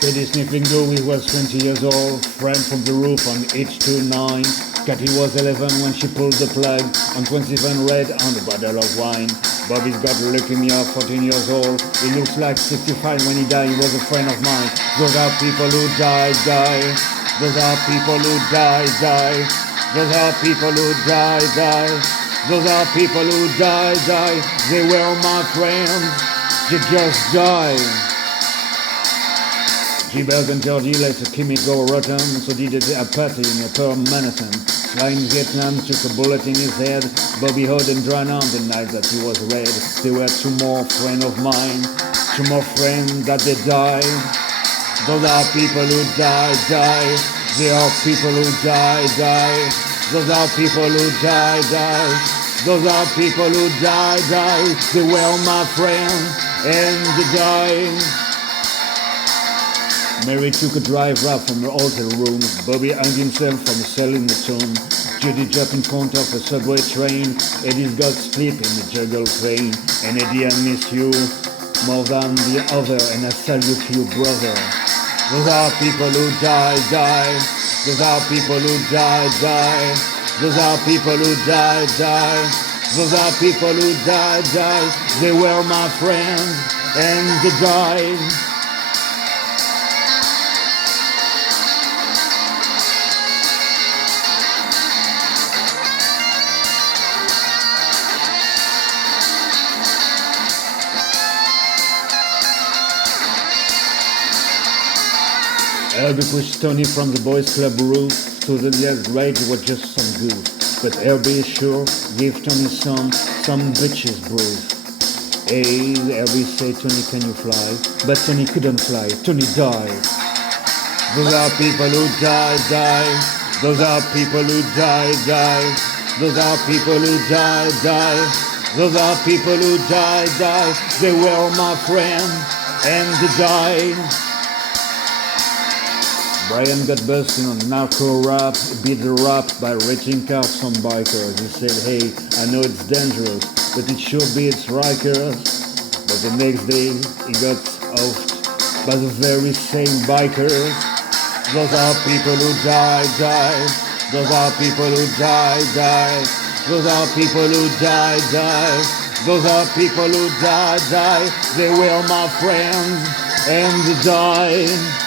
Teddy sniffing glue, he was 20 years old. Friend from the roof on H29. Katy was 11 when she pulled the plug on 27 red on a bottle of wine. Bobby's got leukemia, 14 years old. He looks like 65 when he died. He was a friend of mine. Those are people who die. Those are people who die. Those are people who die. Those are people who die. They were my friends. They just died. G-Berg and Georgie let the chemical rotten, so did a party in a Pearl Manhattan. Sly in Vietnam took a bullet in his head. Bobby Hood and drowned on the night that he was red. There were two more friends of mine, two more friends that they died. Those are people who die. They are people who die. Those are people who die. Those are people who die. They were my friends and they died. Mary took a drive up from her hotel room. Bobby hung himself from a cell in the tomb. Judy jumped in front of a subway train. Eddie's got sleep in the jugular vein. And Eddie, I miss you more than the other, and I salute you, brother. Those are people who die. Those are people who die. Those are people who die. Those are people who die. They were my friends and they died. Herbie pushed Tony from the boys' club roof. To the left, rage was just some goof. But Herbie sure gave Tony some bitches brew. Hey, Herbie said, Tony, can you fly? But Tony couldn't fly. Tony died. Those are people who die. Those are people who die. Those are people who die. Those are people who die. They were my friends and they died. Brian got busted on narco rap. He beat the rap by reaching cops on bikers. He said, hey, I know it's dangerous, but it sure beats Rikers. But the next day, he got offed by the very same bikers. Those are people who die. Those are people who die. Those are people who die. Those are people who die. They were my friends and they died.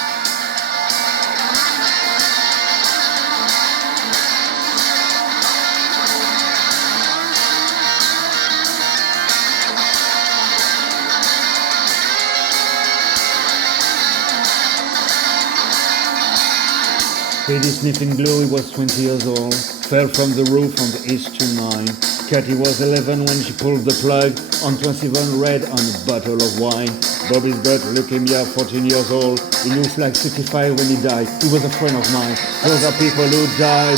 Teddy sniffing glue, he was 20 years old. Fell from the roof on the H29. Katy was 11 when she pulled the plug on 27 red on a bottle of wine. Bobby's got leukemia, 14 years old. He looks like 65 when he died. He was a friend of mine. Those are people who die.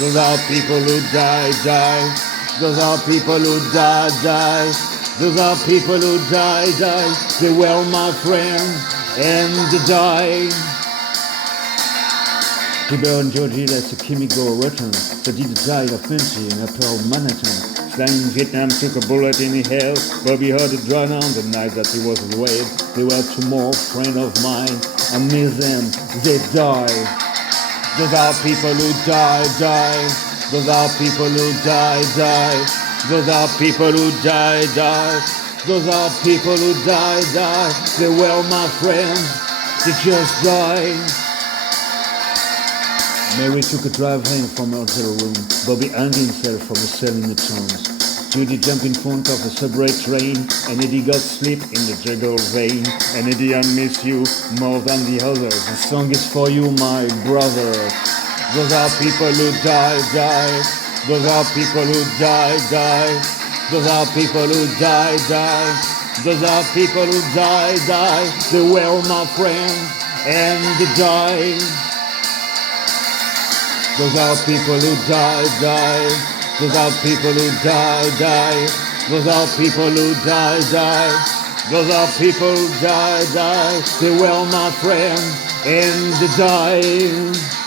Those are people who die. Those are people who die. Those are people who die. They were my friends and they died. G-Berg and Georgie let the chemical rotten, so did die of fancy in a Pearl Manhattan. Sly in Vietnam took a bullet in his head. Bobby heard it drown on the night that he was red. There were two more friends of mine. I miss them, they die. Those are people who die. Those are people who die. Those are people who die. Those are people who die. They were my friends, they just died. Mary took a drive home from her hotel room. Bobby hung himself from a cell in the Thames. Judy jumped in front of a subway train, and Eddie got sleep in the jugular vein. And Eddie, I miss you more than the others. The song is for you, my brother. Those are people who die. Those are people who die. Those are people who die. Those are people who die. They were my friends and they died. Those are people who die. Those are people who die. Those are people who die. Those are people who die. They were my friends and they died.